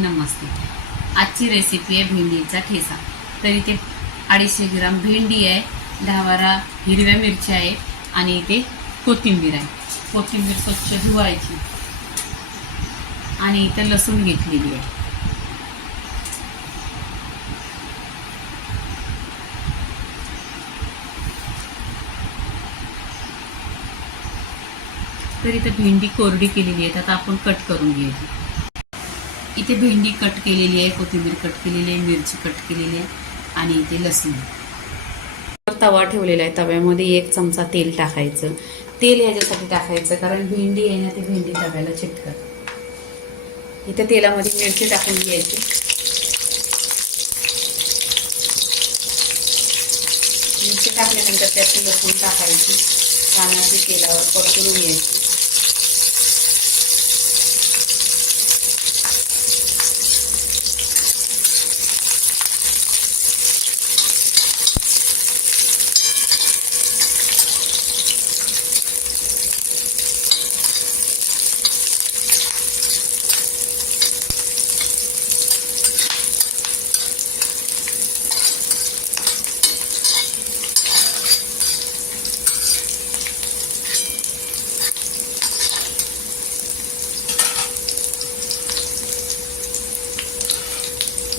नमस्ते. आजची रेसिपी आहे भेंडीचा ठेसा तर इथे अडीचशे ग्राम भेंडी आहे दहा बारा हिरव्या मिरच्या आहे आणि इथे कोथिंबीर आहे. कोथिंबीर स्वच्छ धुवायची. आणि इथं लसूण घेतलेली आहे. तर इथे भेंडी कोरडी केलेली आहे आता आपण कट करून घ्यायची इथे भेंडी कट केलेली आहे कोथिंबीर कट केलेली आहे मिरची कट केलेली आहे आणि इथे लसूण. तर तवा ठेवलेला आहे. तव्यामध्ये एक चमचा तेल टाकायचं. तेल ह्याच्यासाठी टाकायचं कारण भेंडी आहे ना ती भेंडी तव्याला चिटकत. इथे तेलामध्ये मिरची टाकून घ्यायची. मिरची टाकल्यानंतर त्याची लसूण टाकायची. कानाची तेलावर परतून घ्यायची.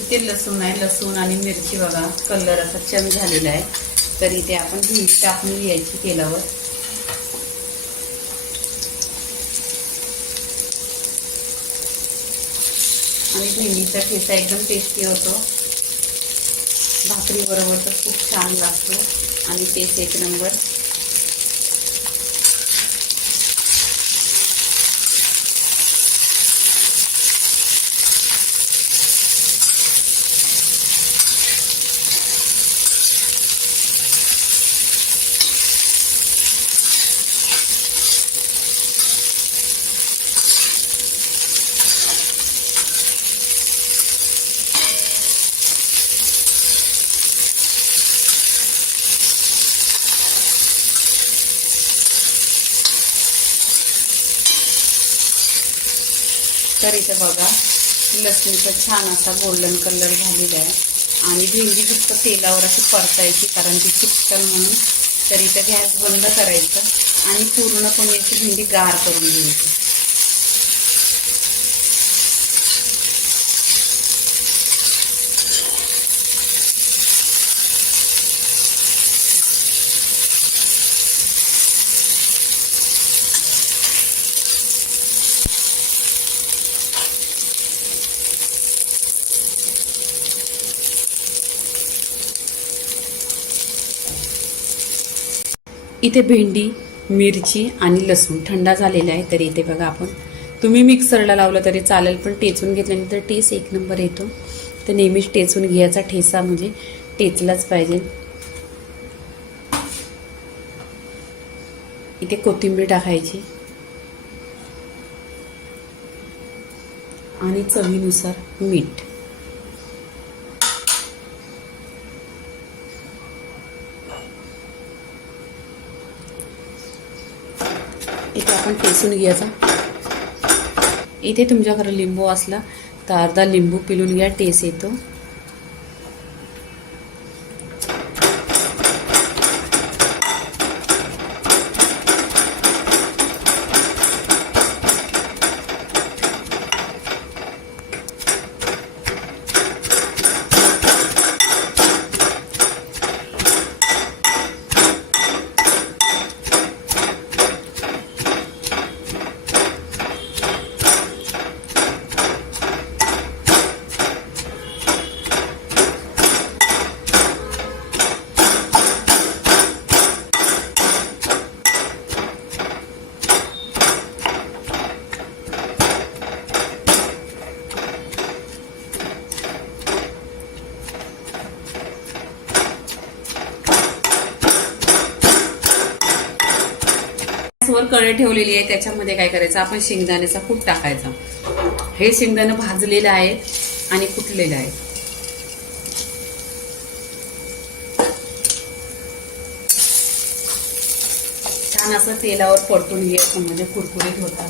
इथे लसूण आहे. लसूण आणि मिरची बघा कलर असा चेंज झालेला आहे. तर इथे आपण भेंडी टाकून घ्यायची तेलावर. आणि भेंडीचा ठेचा एकदम टेस्टी होतो. भाकरी बरोबर तर खूप छान लागतो. आणि टेस्ट एक नंबर तर इथे बघा. लसणीचा छान असा गोल्डन कलर झालेला आहे. आणि भेंडी फक्त तेलावर अशी परतायची कारण ती चिकटन म्हणून. तर इथे गॅस बंद करायचं आणि पूर्णपणे अशी भेंडी गार करून घ्यायची. इथे भेंडी मिरची आणि लसूण थंडा झालेला आहे तर इथे बघा आपण. तुम्ही मिक्सरला लावलं तरी चालेल पण टेचून घेतल्यानंतर टेस्ट एक नंबर येतो. तर नेहमीच टेचून घ्यायचा ठेसा म्हणजे टेचलाच पाहिजे. इथे कोथिंबीर टाकायची. आणि चवीनुसार मीठ. इथे आपण टेसून घ्यायचा इथे तुमच्याकडे लिंबू असला तर अर्धा लिंबू पिलून घ्या टेस येतो. गॅसवर कळे ठेवलेली आहे त्याच्यामध्ये काय करायचं? आपण शेंगदाण्याचा कूट टाकायचा. हे शेंगदाणं भाजलेलं आहे आणि कुटलेलं आहे. छान असं तेलावर परतून घ्यायचं म्हणजे कुरकुरीत होतात.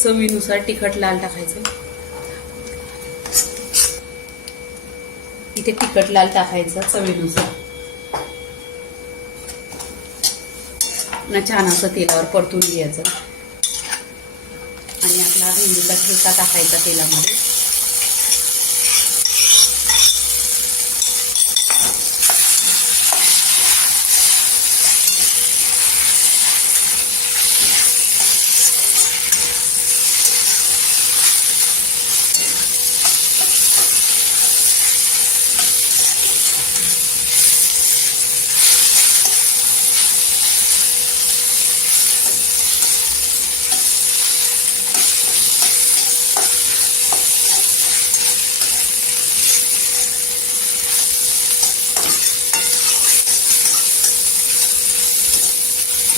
चवीनुसार तिखट लाल टाकायचं. इथे तिखट लाल टाकायचं चवीनुसार. छान असं तेलावर परतून घ्यायचं. आणि आपला भेंडीचा ठेचा टाकायचा तेलामध्ये.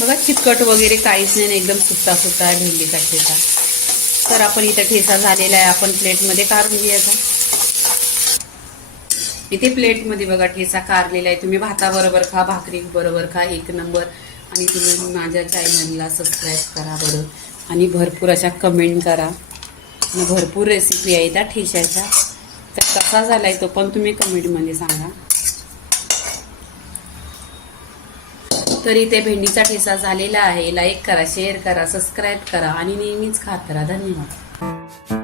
बघा चिकट वगैरे काहीच नाही एकदम सुट्टा सुट्टा आहे भेंडीचा ठेचा तर आपण इथं ठेचा झालेला आहे. आपण प्लेटमध्ये काढून घ्यायचा. इथे प्लेटमध्ये बघा ठेचा कारलेला आहे. तुम्ही भाताबरोबर खा भाकरी बरोबर खा एक नंबर. आणि तुम्ही माझ्या चॅनलला सबस्क्राईब करा बरं. आणि भरपूर अशा कमेंट करा. भरपूर रेसिपी आहे त्या ठेच्याच्या. तर कसा झाला आहे तो पण तुम्ही कमेंटमध्ये सांगा. तर इथे भेंडीचा ठेसा झालेला आहे. लाईक करा शेअर करा सबस्क्राईब करा आणि नेहमीच खात राहा. धन्यवाद.